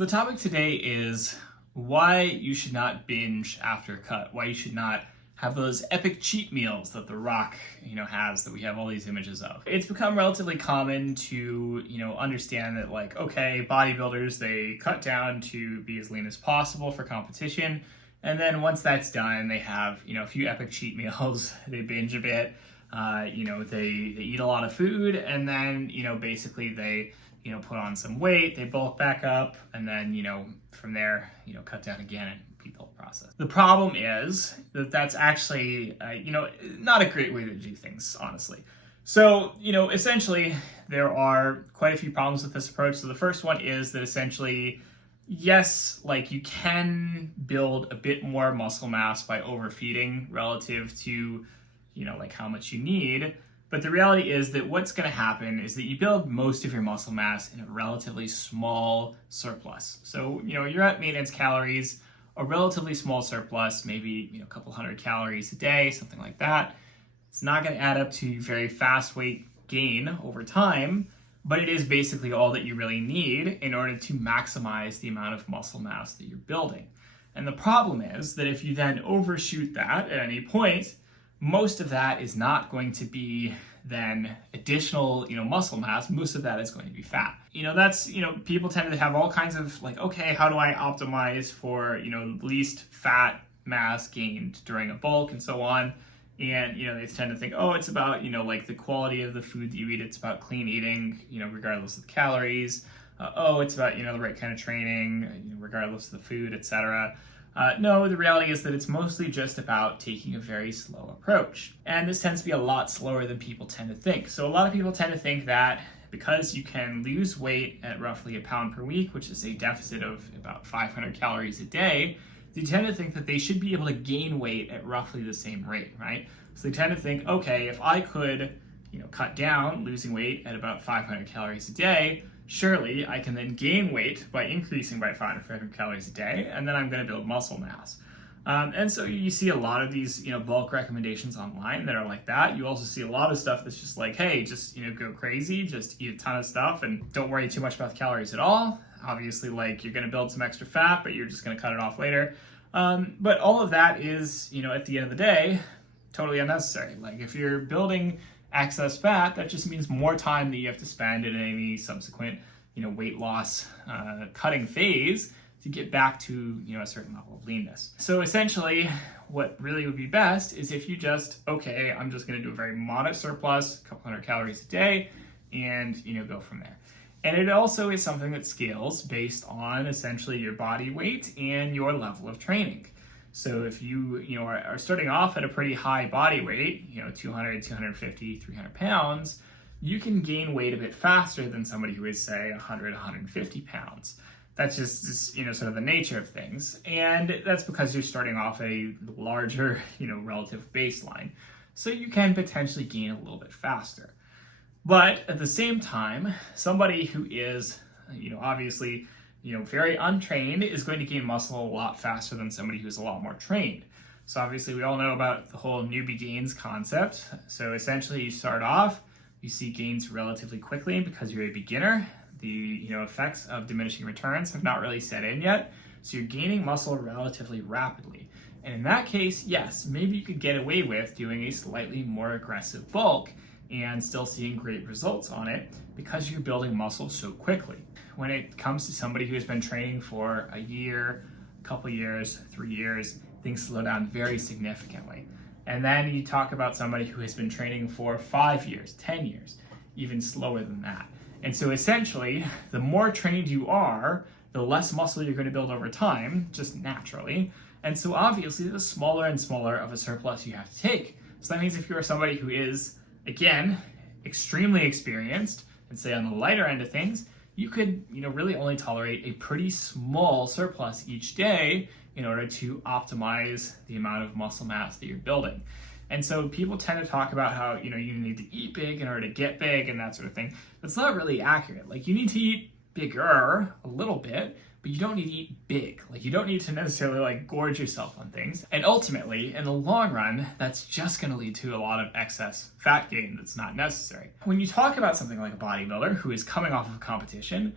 So the topic today is why you should not binge after a cut, why you should not have those epic cheat meals that The Rock, has, that we have all these images of. It's become relatively common to, understand that okay, bodybuilders, they cut down to be as lean as possible for competition. And then once that's done, they have, a few epic cheat meals, they binge a bit, they eat a lot of food, and then, basically they, put on some weight, they bulk back up, and then, from there, cut down again and repeat the whole process. The problem is that that's actually, not a great way to do things, honestly. So, essentially, there are quite a few problems with this approach. So the first one is that essentially, yes, you can build a bit more muscle mass by overfeeding relative to, how much you need. But the reality is that what's going to happen is that you build most of your muscle mass in a relatively small surplus. So, you're at maintenance calories, a relatively small surplus, maybe, a couple hundred calories a day, something like that. It's not going to add up to very fast weight gain over time, but it is basically all that you really need in order to maximize the amount of muscle mass that you're building. And the problem is that if you then overshoot that at any point, most of that is not going to be then additional, muscle mass. Most of that is going to be fat. That's, people tend to have all kinds of okay, how do I optimize for, least fat mass gained during a bulk and so on. And, they tend to think, oh, it's about, the quality of the food that you eat. It's about clean eating, regardless of the calories. It's about, the right kind of training, regardless of the food, etc. No, the reality is that it's mostly just about taking a very slow approach. And this tends to be a lot slower than people tend to think. So a lot of people tend to think that because you can lose weight at roughly a pound per week, which is a deficit of about 500 calories a day, they tend to think that they should be able to gain weight at roughly the same rate, right? So they tend to think, okay, if I could, cut down losing weight at about 500 calories a day, surely I can then gain weight by increasing by 500 calories a day, and then I'm going to build muscle mass. And so you see a lot of these, bulk recommendations online that are like that. You also see a lot of stuff that's just like, hey, just, go crazy, just eat a ton of stuff and don't worry too much about the calories at all. Obviously, you're going to build some extra fat, but you're just going to cut it off later. But all of that is, at the end of the day, totally unnecessary. If you're building excess fat, that just means more time that you have to spend in any subsequent, weight loss cutting phase to get back to, a certain level of leanness. So essentially, what really would be best is if you just, okay, I'm just going to do a very modest surplus, a couple hundred calories a day, and, go from there. And it also is something that scales based on essentially your body weight and your level of training. So if you, are starting off at a pretty high body weight, 200, 250, 300 pounds, you can gain weight a bit faster than somebody who is, say, 100, 150 pounds. That's just, sort of the nature of things. And that's because you're starting off a larger, relative baseline. So you can potentially gain a little bit faster. But at the same time, somebody who is, obviously, very untrained is going to gain muscle a lot faster than somebody who's a lot more trained. So obviously we all know about the whole newbie gains concept. So essentially you start off, you see gains relatively quickly because you're a beginner. The effects of diminishing returns have not really set in yet. So you're gaining muscle relatively rapidly. And in that case, yes, maybe you could get away with doing a slightly more aggressive bulk and still seeing great results on it because you're building muscle so quickly. When it comes to somebody who has been training for a year, a couple years, 3 years, things slow down very significantly. And then you talk about somebody who has been training for 5 years, 10 years, even slower than that. And so essentially, the more trained you are, the less muscle you're going to build over time, just naturally. And so obviously, the smaller and smaller of a surplus you have to take. So that means if you're somebody who is, again, extremely experienced, and say on the lighter end of things, you could, really only tolerate a pretty small surplus each day in order to optimize the amount of muscle mass that you're building. And so people tend to talk about how, you need to eat big in order to get big and that sort of thing. That's not really accurate. You need to eat bigger a little bit, but you don't need to eat big. You don't need to necessarily gorge yourself on things. And ultimately, in the long run, that's just going to lead to a lot of excess fat gain that's not necessary. When you talk about something like a bodybuilder who is coming off of a competition,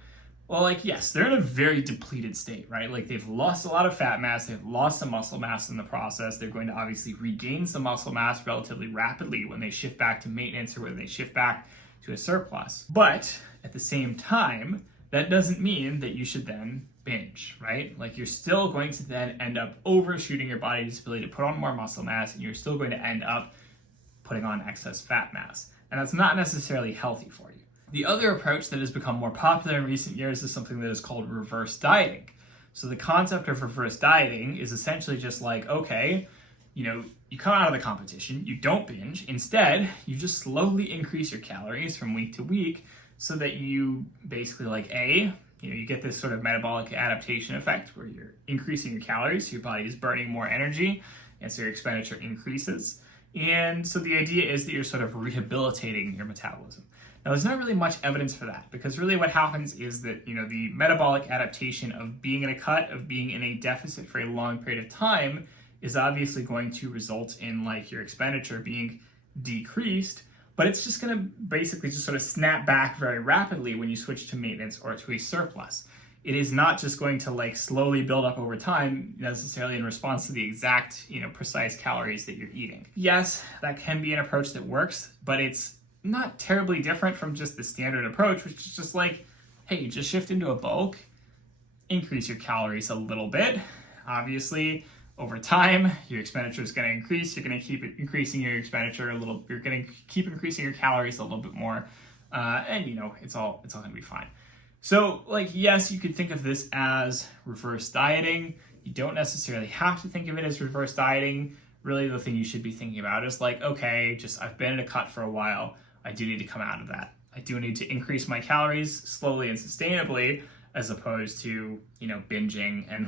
Well, like, yes, they're in a very depleted state, right? Like, they've lost a lot of fat mass, they've lost some muscle mass in the process. They're going to obviously regain some muscle mass relatively rapidly when they shift back to maintenance or when they shift back to a surplus. But at the same time, that doesn't mean that you should then binge, right? Like, you're still going to then end up overshooting your body's ability to put on more muscle mass, and you're still going to end up putting on excess fat mass. And that's not necessarily healthy for you. The other approach that has become more popular in recent years is something that is called reverse dieting. So the concept of reverse dieting is essentially just like, okay, you come out of the competition, you don't binge. Instead, you just slowly increase your calories from week to week so that you basically you get this sort of metabolic adaptation effect where you're increasing your calories, so your body is burning more energy, and so your expenditure increases. And so the idea is that you're sort of rehabilitating your metabolism. Now, there's not really much evidence for that, because really what happens is that, the metabolic adaptation of being in a cut, of being in a deficit for a long period of time is obviously going to result in your expenditure being decreased, but it's just going to basically just sort of snap back very rapidly when you switch to maintenance or to a surplus. It is not just going to slowly build up over time necessarily in response to the exact, precise calories that you're eating. Yes, that can be an approach that works, but it's not terribly different from just the standard approach, which is just hey, just shift into a bulk, increase your calories a little bit. Obviously, over time, your expenditure is going to increase. You're going to keep increasing your expenditure a little. You're going to keep increasing your calories a little bit more, and it's all going to be fine. So, yes, you could think of this as reverse dieting. You don't necessarily have to think of it as reverse dieting. Really, the thing you should be thinking about is okay, I've been in a cut for a while. I do need to come out of that. I do need to increase my calories slowly and sustainably, as opposed to, binging and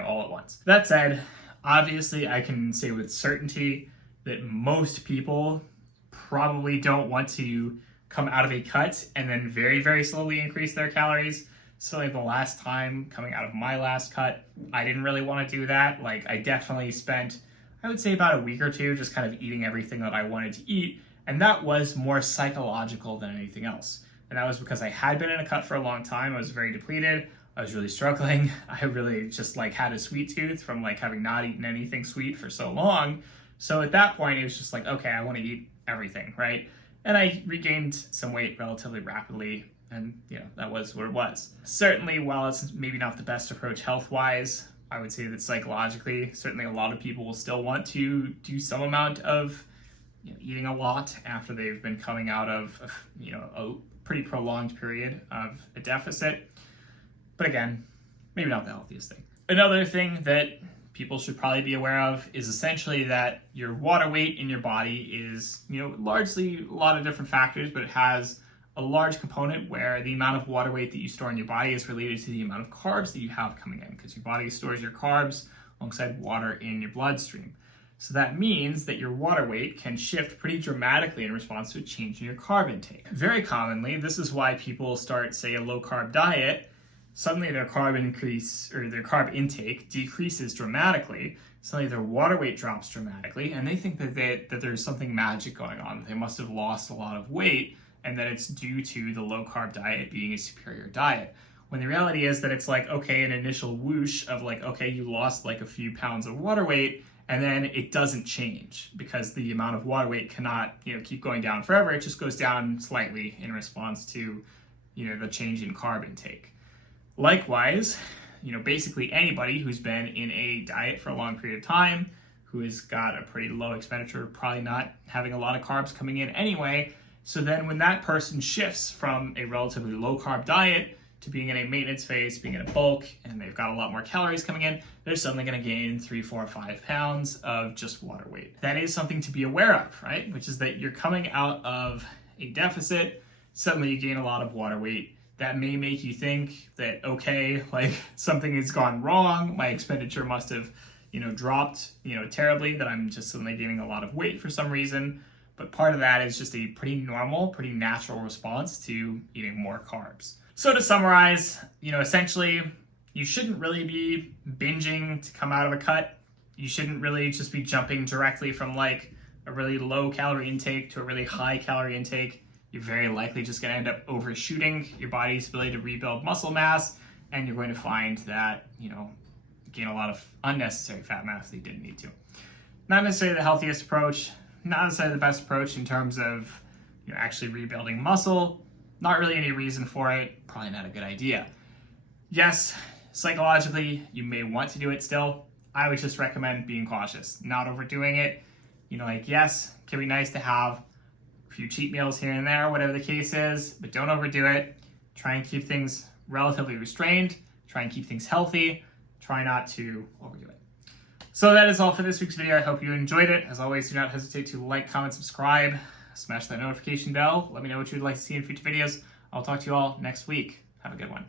all at once. That said, obviously I can say with certainty that most people probably don't want to come out of a cut and then very, very slowly increase their calories. So the last time coming out of my last cut, I didn't really want to do that. I definitely spent, I would say, about a week or two just kind of eating everything that I wanted to eat. And that was more psychological than anything else. And that was because I had been in a cut for a long time. I was very depleted. I was really struggling. I really just had a sweet tooth from having not eaten anything sweet for so long. So at that point, it was just okay, I want to eat everything, right? And I regained some weight relatively rapidly. And, that was what it was. Certainly, while it's maybe not the best approach health-wise, I would say that psychologically, certainly a lot of people will still want to do some amount of eating a lot after they've been coming out of a pretty prolonged period of a deficit. But again, maybe not the healthiest thing. Another thing that people should probably be aware of is essentially that your water weight in your body is, largely a lot of different factors, but it has a large component where the amount of water weight that you store in your body is related to the amount of carbs that you have coming in, because your body stores your carbs alongside water in your bloodstream. So that means that your water weight can shift pretty dramatically in response to a change in your carb intake. Very commonly, this is why people start, say, a low-carb diet. Suddenly their carb intake decreases dramatically. Suddenly their water weight drops dramatically, and they think that there's something magic going on. They must have lost a lot of weight, and that it's due to the low-carb diet being a superior diet. When the reality is that it's okay, an initial whoosh of okay, you lost a few pounds of water weight, and then it doesn't change because the amount of water weight cannot, keep going down forever. It just goes down slightly in response to, the change in carb intake. Likewise, basically anybody who's been in a diet for a long period of time, who has got a pretty low expenditure, probably not having a lot of carbs coming in anyway. So then when that person shifts from a relatively low carb diet to being in a maintenance phase, being in a bulk, and they've got a lot more calories coming in, they're suddenly going to gain 3, 4, 5 pounds of just water weight. That is something to be aware of, right? Which is that you're coming out of a deficit, suddenly you gain a lot of water weight. That may make you think that, okay, something has gone wrong, my expenditure must have, dropped, terribly, that I'm just suddenly gaining a lot of weight for some reason. But part of that is just a pretty normal, pretty natural response to eating more carbs. So to summarize, essentially, you shouldn't really be binging to come out of a cut. You shouldn't really just be jumping directly from a really low calorie intake to a really high calorie intake. you're very likely just going to end up overshooting your body's ability to rebuild muscle mass, and you're going to find that, gain a lot of unnecessary fat mass that you didn't need to. Not necessarily the healthiest approach, not necessarily the best approach in terms of actually rebuilding muscle. Not really any reason for it. Probably not a good idea. Yes, psychologically, you may want to do it still. I would just recommend being cautious, not overdoing it. Yes, it can be nice to have a few cheat meals here and there, whatever the case is, but don't overdo it. Try and keep things relatively restrained. Try and keep things healthy. Try not to overdo it. So that is all for this week's video. I hope you enjoyed it. As always, do not hesitate to like, comment, subscribe, smash that notification bell. Let me know what you would like to see in future videos. I'll talk to you all next week. Have a good one.